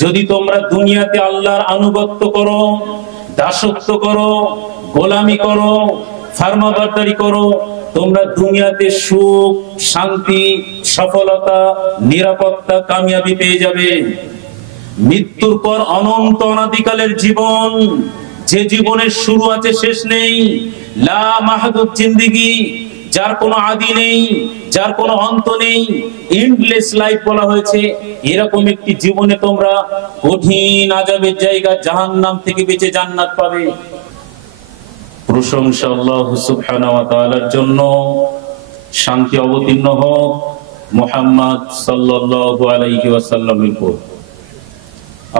যদি তোমরা দুনিয়াতে আল্লাহর আনুগত্য করো, দাসত্ব করো, গোলামি করো, ফরমাবরদারি করো, তোমরা দুনিয়াতে সুখ, শান্তি, সফলতা, নিরাপত্তা, কামিয়াবি পেয়ে যাবে। মৃত্যুর পর অনন্ত অনাদিকালের জীবন, যে জীবনের শুরু আছে শেষ নেই, লা মাহদুদ জিন্দেগি, যার কোনো আদি নেই, যার কোনো অন্ত নেই, এন্ডলেস লাইফ বলা হয়েছে। এরকম একটি জীবনে তোমরা কঠিন আযাবের জায়গা জাহান্নাম থেকে বেঁচে জান্নাত পাবে। প্রশংসা আল্লাহ সুবহানাহু ওয়া তাআলার জন্য, শান্তি অবতীর্ণ হোক মুহাম্মদ সাল্লাল্লাহু আলাইহি ওয়াসাল্লামের উপর।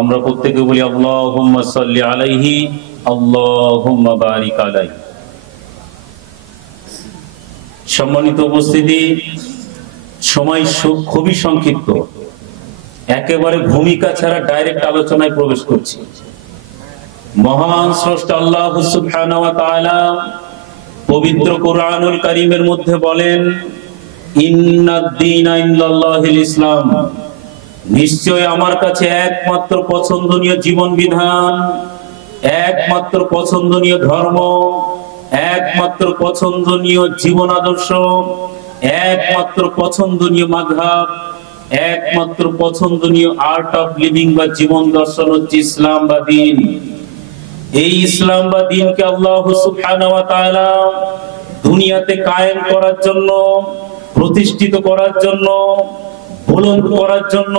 আমরা প্রত্যেকে বলি আল্লাহুম্মা সাল্লি আলাইহি, আল্লাহুম্মা বারিক আলাইহি। সম্মানিত উপস্থিতি, সময় খুবই সংক্ষিপ্ত, একেবারে ভূমিকা ছাড়া ডাইরেক্ট আলোচনায় প্রবেশ করছি। মহান স্রষ্টা আল্লাহ সুবহানাহু ওয়া তাআলা পবিত্র কোরআনুল কারীমের মধ্যে বলেন, ইন্নাদ-দীনা ইনদাল্লাহিল ইসলাম, নিশ্চয় আমার কাছে একমাত্র পছন্দনীয় জীবন বিধান, একমাত্র পছন্দনীয় ধর্ম, একমাত্র পছন্দনীয় জীবন আদর্শ, একমাত্র পছন্দনীয় মাযহাব, একমাত্র পছন্দনীয় আর্ট অফ লিভিং বা জীবন দর্শন হচ্ছে ইসলাম বা দ্বীন। এই ইসলাম বা দ্বীনকে আল্লাহ সুবহানাহু ওয়া তাআলা দুনিয়াতে কায়েম করার জন্য, প্রতিষ্ঠিত করার জন্য, বুলন্দ করার জন্য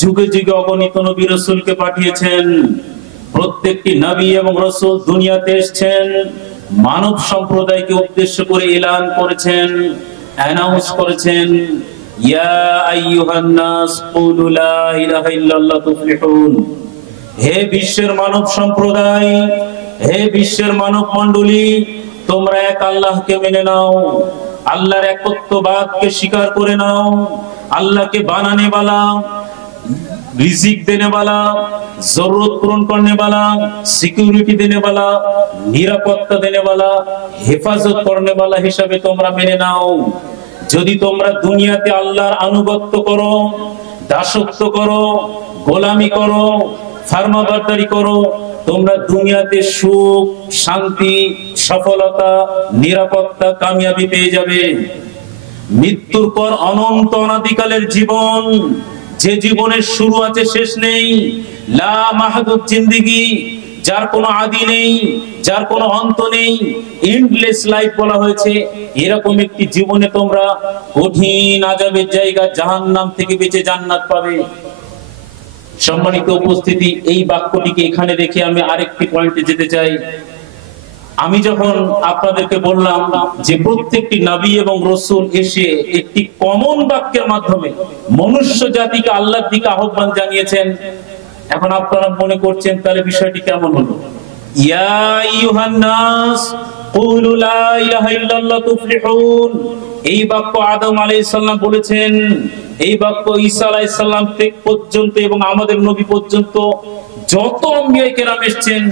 যুগে যুগে অগণিত নবী রাসূলকে পাঠিয়েছেন। প্রত্যেকটি নবী এবং রাসূল দুনিয়াতে এসেছেন, মানব সম্প্রদায়কে উদ্দেশ্য করে এলান করেছেন, অ্যানাউন্স করেছেন, ইয়া আইয়ুহান নাস কুলু লা ইলাহা ইল্লাল্লাহ তুফলিহুন। হে বিশ্বের মানব সম্প্রদায়, হে বিশ্বের মানব মণ্ডলী, তোমরা এক আল্লাহকে মেনে নাও, আল্লাহর একত্ববাদকে স্বীকার করে নাও, আল্লাহকে বানানে वाला, রিজিক দেনে वाला, জরুরত পূরণ করনে वाला, সিকিউরিটি দেনে वाला, নিরাপত্তা দেনে वाला, হেফাজত করনে वाला হিসাবে তোমরা মেনে নাও। যদি তোমরা দুনিয়াতে আল্লাহর আনুগত্য করো, দাসত্ব করো, গোলামি করো, ফরমাবরদারি করো, তোমরা দুনিয়াতে সুখ, শান্তি, সফলতা, নিরাপত্তা, কামিয়াবি পেয়ে যাবে। মৃত্যুর পর অনন্ত অনাদিকালের জীবন, যে জীবনের শুরু আছে শেষ নেই, লা মাহদুদ জিন্দেগি, যার কোনো আদি নেই, যার কোনো অন্ত নেই, এন্ডলেস লাইফ বলা হয়েছে। এরকম একটি জীবনে তোমরা কঠিন আযাবের জায়গা জাহান্নাম থেকে বেঁচে জান্নাত পাবে। সম্মানিত উপস্থিতি, এই বাক্যটিকে এখানে রেখে আমি আরেকটি পয়েন্টে যেতে চাই। আমি যখন আপনাদেরকে বললাম যে প্রত্যেকটি নবী এবং রাসূল এসে একটি কমন বাক্যের মাধ্যমে মনুষ্য জাতিকে আল্লাহর দিকে আহ্বান জানিয়েছেন, এখন আপনারা মনে করছেন তাহলে বিষয়টি কেমন হলো? ইয়া আইয়ুহান নাস কুলু লা ইলাহা ইল্লাল্লাহ তুফলিহুন, এই বাক্য আদম আলাইহিস সালাম বলেছেন, এই বাক্য ঈসা আলাইহিস সালাম থেকে পর্যন্ত এবং আমাদের নবী পর্যন্ত যত আম্বিয়া কেরাম এসেছেন,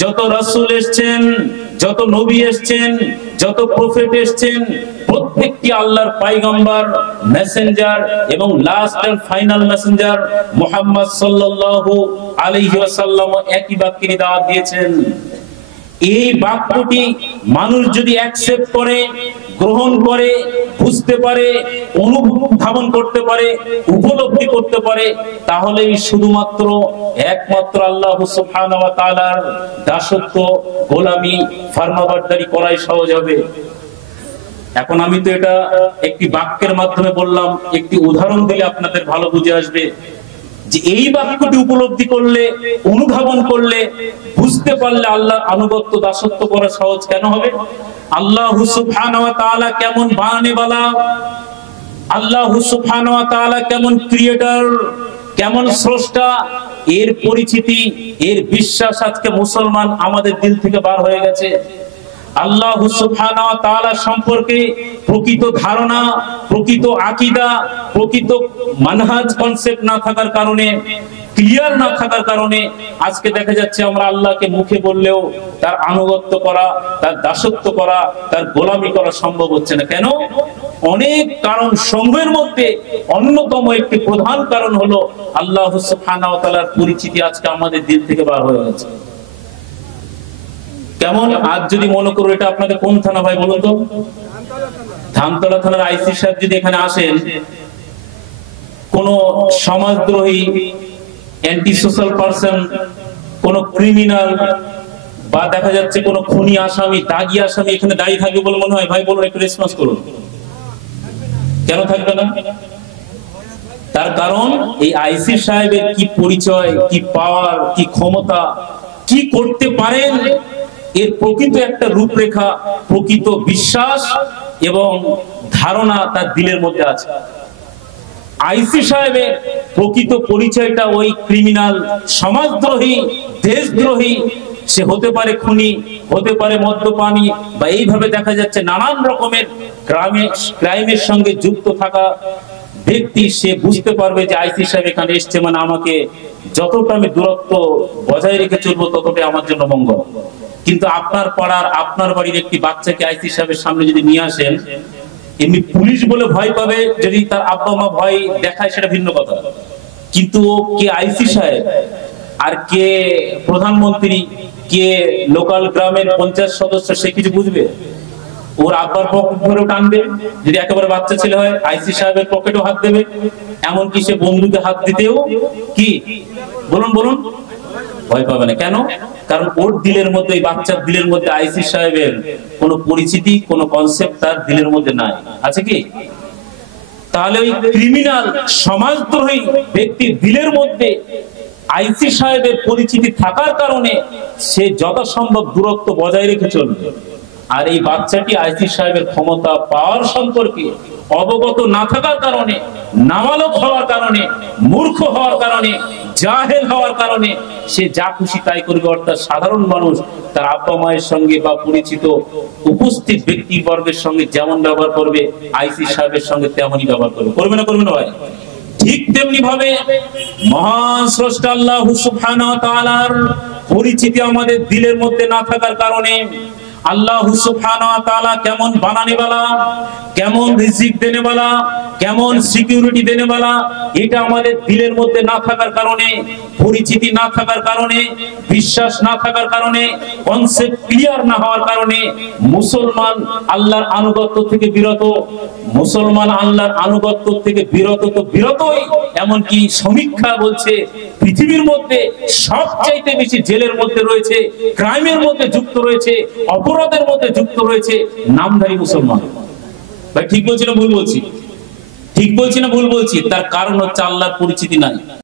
যত রাসূল এসেছেন, যত নবী এসেছেন, যত প্রফেট এসেছেন, প্রত্যেকটি আল্লাহর পয়গম্বর, মেসেঞ্জার এবং last and final messenger Muhammad সাল্লাল্লাহু আলাইহি ওয়াসাল্লাম একই বাক্যের দাওয়াত দিয়েছেন। এই বাক্যটি মানুষ যদি অ্যাকসেপ্ট করে, গ্রহণ করে, বুঝতে পারে, অনুধাবন করতে পারে, উপলব্ধি করতে পারে, তাহলেই শুধুমাত্র একমাত্র আল্লাহ সুবহানাহু ওয়া তাআলার দাসত্ব, গোলামি, ফরমাবরদারি করাই সহজ হবে। এখন আমি তো এটা একটি বাক্যের মাধ্যমে বললাম, একটি উদাহরণ দিলে আপনাদের ভালো বুঝে আসবে যে এই বাক্যটি উপলব্ধি করলে, অনুধাবন করলে, বুঝতে পারলে আল্লাহর আনুগত্য, দাসত্ব করা সহজ কেন হবে। আল্লাহ সুবহানাহু ওয়া তাআলা কেমন বানানে वाला, আল্লাহ সুবহানাহু ওয়া তাআলা কেমন ক্রিয়েটর, কেমন স্রষ্টা, এর পরিচিতি, এর বিশ্বাস আজকে মুসলমান আমাদের দিল থেকে বার হয়ে গেছে। আল্লাহ সুবহানাহু ওয়া তাআলা সম্পর্কে প্রকৃত ধারণা, প্রকৃত আকীদা, প্রকৃত মানহাজ কনসেপ্ট না থাকার কারণে, ক্লিয়ার না থাকার কারণে আজকে দেখা যাচ্ছে আমরা আল্লাহকে মুখে বললেও তার আনুগত্য করা, তার দাসত্ব করা, তার গোলামি করা সম্ভব হচ্ছে না। কেন? অনেক কারণ সমূহের মধ্যে অন্যতম একটি প্রধান কারণ হলো আল্লাহ সুবহানাহু ওয়া তাআলার পরিচিতি আজকে আমাদের দিল থেকে বার হয়ে গেছে। কেমন? আজ যদি মনে করো এটা আপনাদের কোন থানা ভাই বলুন তো? ধানতলা থানার আইসি সাহেব যদি এখানে আসেন, কোন সমাজদ্রোহী, অ্যান্টি সোশ্যাল পারসন, কোন ক্রিমিনাল বা দেখা যাচ্ছে কোন খুনি আসামি, দাগী আসামি এখানে দাঁড়িয়ে থাকবে বলে মনে হয়? ভাই বলুন, একটু রেসপন্স করুন। কেন থাকবে না? তার কারণ এই আইসি সাহেবের কি পরিচয়, কি পাওয়ার, কি ক্ষমতা, কি করতে পারেন, এর প্রকৃত একটা রূপরেখা, প্রকৃত বিশ্বাস এবং ধারণা তার দিলের মধ্যে আছে। আইসি সাহেবের প্রকৃত পরিচয়টা ওই ক্রিমিনাল, সমাজদ্রোহী, দেশদ্রোহী, সে হতে পারে খুনি, হতে পারে মদ্যপানী, বা এইভাবে দেখা যাচ্ছে নানান রকমের ক্রাইমের সঙ্গে যুক্ত থাকা ব্যক্তি। সে বুঝতে পারবে যে আইসি সাহেব এখানে এসছে মানে আমাকে যতটা আমি দূরত্ব বজায় রেখে চলবো ততটাই আমার জন্য মঙ্গল। কিন্তু আপনার পাড়ার, আপনার বাড়ির একটি বাচ্চাকে আইসি সাহেবের সামনে যদি নিয়ে আসেন, এমনি পুলিশ বলে ভয় পাবে, যদি তার আব্বা মা ভয় দেখায় সেটা ভিন্ন কথা, কিন্তু কে আইসি সাহেব আর কে প্রধানমন্ত্রী, কে লোকাল গ্রামের পঞ্চায়েত সদস্য, সে কিছু বুঝবে? ওর আব্বার পকেট ধরেও টানবে, যদি একেবারে বাচ্চা ছেলে হয় আইসি সাহেবের পকেটেও হাত দেবে, এমনকি সে বন্ধুকে হাত দিতেও কি বলুন বলুন ভয় পাবে না। কেন? কারণ ওর দিলের মধ্যে, এই বাচ্চার দিলের মধ্যে আইসি সাহেবের কোনো পরিচিতি, কোনো কনসেপ্ট তার দিলের মধ্যে নাই। আছে কি? তাহলে ওই ক্রিমিনাল, সমাজদ্রোহী ব্যক্তির দিলের মধ্যে আইসি সাহেবের পরিচিতি থাকার কারণে সে যথাসম্ভব দূরত্ব বজায় রেখে চলবে। আর এই বাচ্চাটি আইসি সাহেবের ক্ষমতা, পাওয়ার সম্পর্কে অবগত না থাকার কারণে, নাবালক হওয়ার কারণে, মূর্খ হওয়ার কারণে, জাহেল হওয়ার কারণে সে যা খুশি তাই করবে। অর্থাৎ সাধারণ মানুষ তার আব্বা মায়ের সঙ্গে বা পরিচিত উপস্থিত ব্যক্তিবর্গের সঙ্গে যেমন ব্যবহার করবে, আইসি সাহেবের সঙ্গে তেমনই ব্যবহার করবে। করবে না? করবে না ভাই? ঠিক তেমনি ভাবে মহান স্রষ্টা আল্লাহ সুবহানাহু ওয়া তাআলার পরিচিতি আমাদের দিলের মধ্যে না থাকার কারণে আল্লাহ সুবহানাহু ওয়া তাআলা কেমন বানানেওয়ালা, কেমন রিজিক দেনেওয়ালা, কেমন সিকিউরিটি দেনেওয়ালা, এটা আমাদের দিলের মধ্যে না থাকার কারণে, পরিচিতি না থাকার কারণে, বিশ্বাস না থাকার কারণে, কনসেপ্ট ক্লিয়ার না হওয়ার কারণে মুসলমান আল্লাহর আনুগত্য থেকে বিরত। মুসলমান আল্লাহর আনুগত্য থেকে বিরত তো বিরতই, এমনকি সমীক্ষা বলছে পৃথিবীর মধ্যে সবচাইতে বেশি জেলের মধ্যে রয়েছে, ক্রাইমের মধ্যে যুক্ত রয়েছে, অপরাধের মধ্যে যুক্ত রয়েছে নামধারী মুসলমান। ভাই ঠিক বলছি না ভুল বলছি? ঠিক বলছি না ভুল বলছি? তার কারণ হচ্ছে আল্লাহর পরিচিতি নাই।